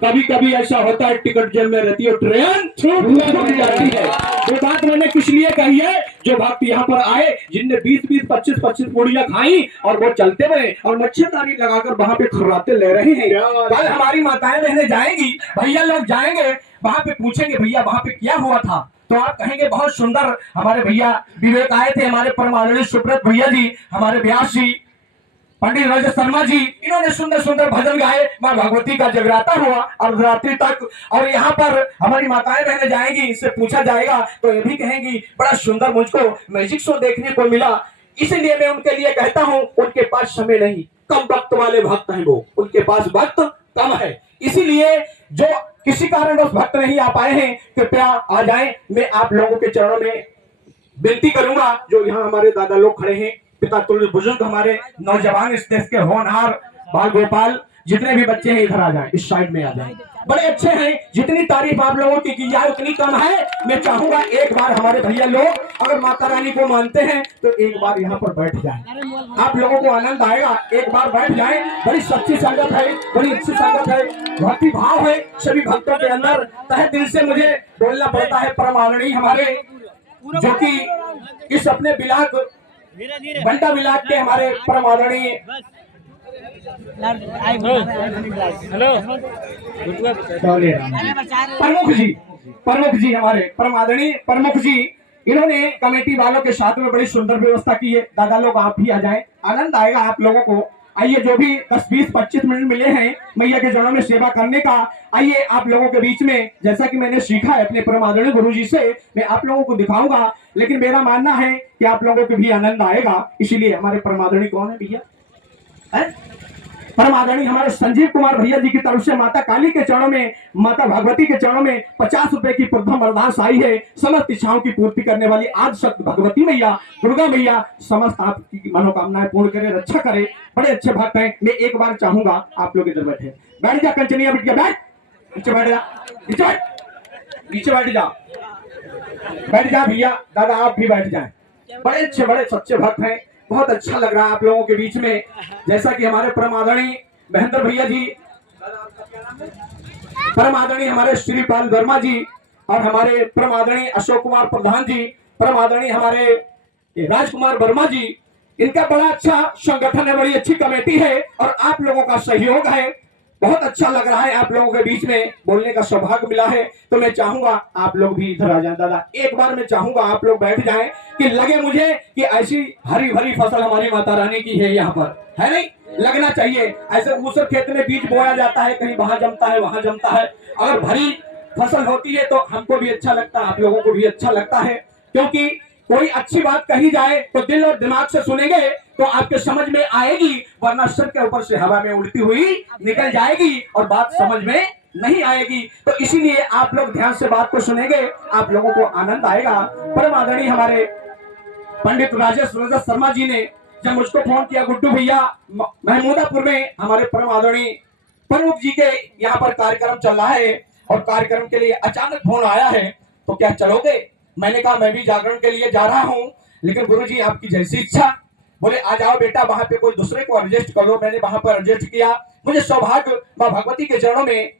कभी कभी ऐसा होता है टिकट जेल में रहती है, ट्रेन छूट जाती है। वो बात मैंने किस लिए कही है, जो भक्त यहाँ पर आए जिनने 20-20, 25-25 पूड़ियां खाई और वो चलते गए और मच्छरदानी लगाकर वहां पे खर्राते ले रहे हैं। कल हमारी माताएं बहनें जाएंगी, भैया लोग जाएंगे, वहां पे पूछेंगे भैया वहां पे क्या हुआ था, तो आप कहेंगे बहुत सुंदर हमारे भैया विवेक आए थे, हमारे परम आदरणीय सुब्रत भैया जी, हमारे व्यास जी, पंडित राजेश शर्मा जी, इन्होंने सुंदर सुंदर भजन गाए, मां भगवती का जगराता हुआ और रात्रि तक। और यहाँ पर हमारी माताएं बहनें जाएंगी, इससे पूछा जाएगा तो ये भी कहेंगी बड़ा सुंदर मुझको मैजिक शो देखने को मिला। इसीलिए मैं उनके लिए कहता हूँ, उनके पास समय नहीं, कम वक्त वाले भक्त हैं वो, उनके पास वक्त कम है। इसीलिए जो किसी कारण भक्त नहीं आ पाए हैं, कृपया आ जाएं। मैं आप लोगों के चरणों में विनती करूंगा, जो यहाँ हमारे दादा लोग खड़े हैं, पिता तुल्य बुजुर्ग, हमारे नौजवान इस देश के होनहार बाल गोपाल, जितने भी बच्चे हैं इधर आ जाएं, इस साइड में आ जाएं, बड़े अच्छे हैं। जितनी तारीफ आप लोगों की जाए उतनी कम है। मैं चाहूंगा एक बार हमारे भैया लोग अगर माता रानी को मानते हैं तो एक बार यहाँ पर बैठ जाएं, आप लोगों को आनंद आएगा। एक बार बैठ जाएं, बड़ी सच्ची संगत है, बड़ी अच्छी संगत है, भक्ति भाव है सभी भक्तों के अंदर। तहे दिल से मुझे बोलना पड़ता है, परम आदरणीय हमारे जो कि इस अपने बिलाक बंटा बिलाक के हमारे परम आदरणीय प्रमुख जी हमारे परम आदरणीय प्रमुख जी, इन्होंने कमेटी वालों के साथ में बड़ी सुंदर व्यवस्था की है। दादा लोग आप भी आ जाएं, आनंद आएगा आप लोगों को। आइए, जो भी 10-20-25 मिनट मिले हैं मैया के चरणों में सेवा करने का, आइए आप लोगों के बीच में, जैसा कि मैंने सीखा है अपने परम आदरणीय गुरु जी से, मैं आप लोगों को दिखाऊंगा। लेकिन मेरा मानना है कि आप लोगों को भी आनंद आएगा। इसीलिए हमारे परम आदरणीय कौन है भैया, परम आदरणीय हमारे संजीव कुमार भैया जी की तरफ से माता काली के चरणों में, माता भगवती के चरणों में 50 रुपए की प्रथम अरदास आई है। समस्त इच्छाओं की पूर्ति करने वाली आज शक्ति भगवती मैया, दुर्गा मैया समस्त आपकी मनोकामनाएं पूर्ण करे, रक्षा करे। बड़े अच्छे भक्त हैं। मैं एक बार चाहूंगा आप लोग इधर बैठे, बैठ जा कंचनिया, बिटिया बैठ, नीचे बैठ जा, नीचे बैठ, नीचे बैठ जा, बैठ जा भैया, दादा आप भी बैठ जाए। बड़े अच्छे बड़े सच्चे भक्त हैं, बहुत अच्छा लग रहा है आप लोगों के बीच में। जैसा कि हमारे परम आदरणीय महेंद्र भैया जी, परम आदरणीय हमारे श्रीपाल वर्मा जी, और हमारे परम आदरणीय अशोक कुमार प्रधान जी, परम आदरणीय हमारे राजकुमार वर्मा जी, इनका बड़ा अच्छा संगठन है, बड़ी अच्छी कमेटी है और आप लोगों का सहयोग है। बहुत अच्छा लग रहा है आप लोगों के बीच में बोलने का सौभाग्य मिला है। तो मैं चाहूंगा आप लोग भी इधर आ जाएं। दादा एक बार मैं चाहूंगा आप लोग बैठ जाएं कि लगे मुझे कि ऐसी हरी भरी फसल हमारी माता रानी की है, यहाँ पर है नहीं, लगना चाहिए। ऐसे ऊसर खेत में बीज बोया जाता है, कहीं वहां जमता है वहां जमता है, अगर भरी फसल होती है तो हमको भी अच्छा लगता है, आप लोगों को भी अच्छा लगता है। क्योंकि कोई अच्छी बात कही जाए तो दिल और दिमाग से सुनेंगे तो आपके समझ में आएगी, वरना सर के ऊपर से हवा में उड़ती हुई निकल जाएगी और बात समझ में नहीं आएगी। तो इसीलिए आप लोग ध्यान से बात को सुनेंगे, आप लोगों को आनंद आएगा। परम आदरणीय हमारे पंडित राजेश शर्मा जी ने जब मुझको फोन किया, गुड्डू भैया महमूदापुर में हमारे परम आदरणीय प्रमुख जी के यहाँ पर कार्यक्रम चल रहा है और कार्यक्रम के लिए अचानक फोन आया है, तो क्या चलोगे? मैंने कहा मैं भी जागरण के लिए जा रहा हूँ, लेकिन गुरुजी आपकी जैसी इच्छा। बोले आ जाओ बेटा, वहां पे कोई दूसरे को एडजस्ट कर लो। मैंने वहां पर एडजस्ट किया, मुझे सौभाग्य मां भगवती के चरणों में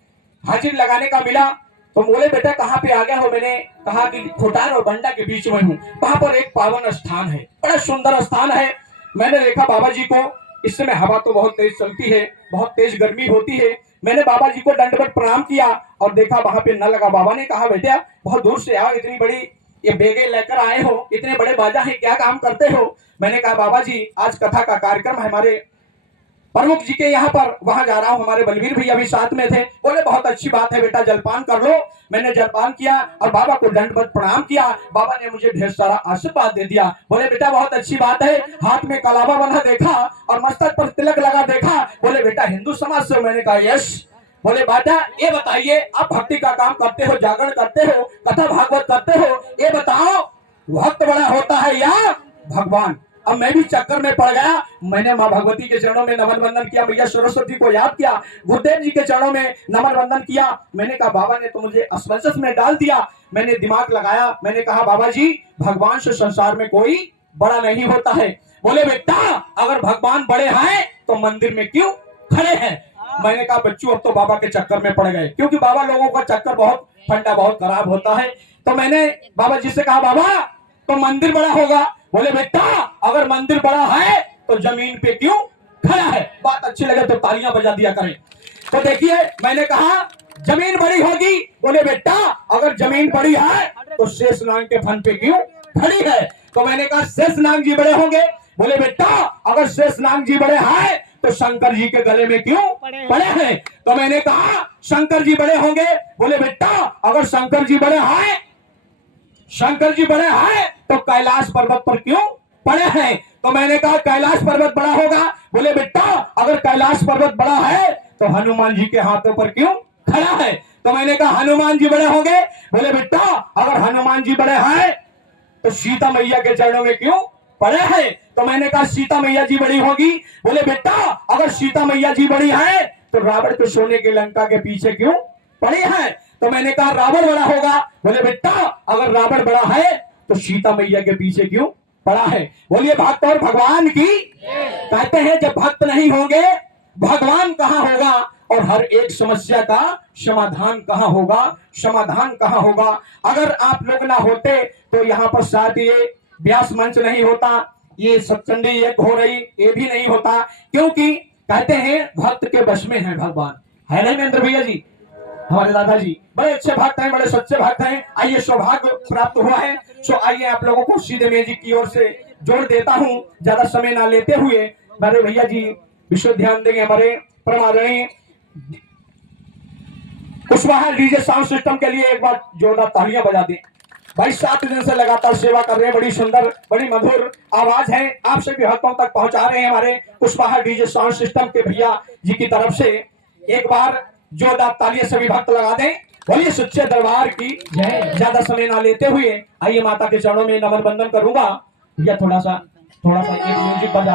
हाजिर लगाने का मिला। तो बोले बेटा कहाँ पे आ गया हो? मैंने कहा कि खोटार और बंडा के बीच में हूँ। वहां पर एक पावन स्थान है, बड़ा सुंदर स्थान है। मैंने देखा बाबा जी को, इस समय हवा तो बहुत तेज चलती है, बहुत तेज गर्मी होती है। मैंने बाबा जी को दंडवत प्रणाम किया और देखा वहां पे न लगा। बाबा ने कहा बेटा बहुत दूर से आओ, इतनी बड़ी ये बेगे लेकर आए हो, इतने बड़े बाजा है, क्या काम करते हो? मैंने कहा बाबा जी आज कथा का कार्यक्रम है हमारे प्रमुख जी के यहाँ पर, वहां जा रहा हूँ। हमारे बलवीर भैया भी साथ में थे। बोले बहुत अच्छी बात है बेटा, जलपान कर लो। मैंने जलपान किया और बाबा को दंडवत प्रणाम किया। बाबा ने मुझे ढेर सारा आशीर्वाद दे दिया। बोले बेटा बहुत अच्छी बात है, हाथ में कलावा बंधा देखा और मस्तक पर तिलक लगा देखा। बोले बेटा हिंदू समाज से? मैंने कहा यस। बोले बेटा ये बताइए आप भक्ति का काम करते हो, जागरण करते हो, कथा भागवत करते हो, ये बताओ भक्त बड़ा होता है या भगवान? अब मैं भी चक्कर में पड़ गया। मैंने मां भगवती के चरणों में नमन वंदन किया, मैया सरस्वती को याद किया, गुरुदेव जी के चरणों में नमन वंदन किया। मैंने कहा बाबा ने तो मुझे असमंजस में डाल दिया। मैंने दिमाग लगाया, मैंने कहा बाबा जी भगवान से संसार में कोई बड़ा नहीं होता है। बोले बेटा अगर भगवान बड़े हैं तो मंदिर में क्यों खड़े हैं? मैंने कहा बच्चों अब तो बाबा के चक्कर में पड़ गए, क्योंकि बाबा लोगों का चक्कर बहुत फंडा बहुत खराब होता है। तो मैंने बाबा जी से कहा बाबा तो मंदिर बड़ा होगा। बोले बेटा अगर मंदिर बड़ा है तो जमीन पे क्यों खड़ा है। बात अच्छी लगे तो तालियां बजा दिया करें। तो देखिए मैंने कहा जमीन बड़ी होगी। बोले बेटा अगर जमीन बड़ी है तो शेष नाग के फन पे क्यों खड़ी है। तो मैंने कहा शेष नाग जी बड़े होंगे। बोले बेटा अगर शेष नाग जी बड़े हैं तो शंकर जी के गले में क्यों पड़े हैं। तो मैंने कहा शंकर जी बड़े होंगे। बोले बेटा अगर शंकर जी बड़े हैं तो कैलाश पर्वत पर क्यों पड़े हैं। तो मैंने कहा कैलाश पर्वत बड़ा होगा। बोले बेटा अगर कैलाश पर्वत बड़ा है तो हनुमान जी के हाथों पर क्यों खड़ा है। तो मैंने कहा हनुमान जी बड़े होंगे। बोले बेटा अगर हनुमान जी बड़े हैं तो सीता मैया के चरणों में क्यों पड़े हैं। तो मैंने कहा सीता मैया जी बड़ी होगी। बोले बेटा अगर सीता मैया जी बड़ी है तो रावण के सोने की लंका के पीछे क्यों पड़ी है। तो मैंने कहा रावण बड़ा होगा। बोले बेटा अगर रावण बड़ा है तो सीता मैया के पीछे क्यों पड़ा है। बोलिए भक्त और भगवान की। कहते हैं जब भक्त नहीं होंगे भगवान कहां होगा, और हर एक समस्या का समाधान कहां होगा। अगर आप लोग ना होते तो यहाँ पर शायद ये व्यास मंच नहीं होता, ये सत्संगी एक हो रही ये भी नहीं होता, क्योंकि कहते हैं भक्त के वश में है भगवान। है नहीं महेंद्र भैया जी, हमारे दादाजी बड़े अच्छे भक्त हैं, बड़े सच्चे भक्त हैं। आइए सौभाग्य प्राप्त हुआ है। सो आइए आप लोगों को सीधे मैजिक की ओर से जोड़ देता हूं, ज्यादा समय ना लेते हुए। हमारे भैया जी विशुद्ध ध्यान देंगे। हमारे परम आदरणीय कुशवाहा डीजे साउंड सिस्टम के लिए एक बार जोरदार तालियां बजा दें। भाई 7 दिन से लगातार सेवा कर रहे हैं, बड़ी सुंदर बड़ी मधुर आवाज है, आप सभी भक्तों तक पहुंचा रहे हैं। हमारे कुशवाहा डीजे साउंड सिस्टम के भैया जी की तरफ से एक बार जोरदार तालियां सभी भक्त लगा दें। बोलिए सच्चे दरबार की जय। ज्यादा समय ना लेते हुए आइए माता के चरणों में नमन बंदन करूंगा। भैया थोड़ा सा एक म्यूजिक बजा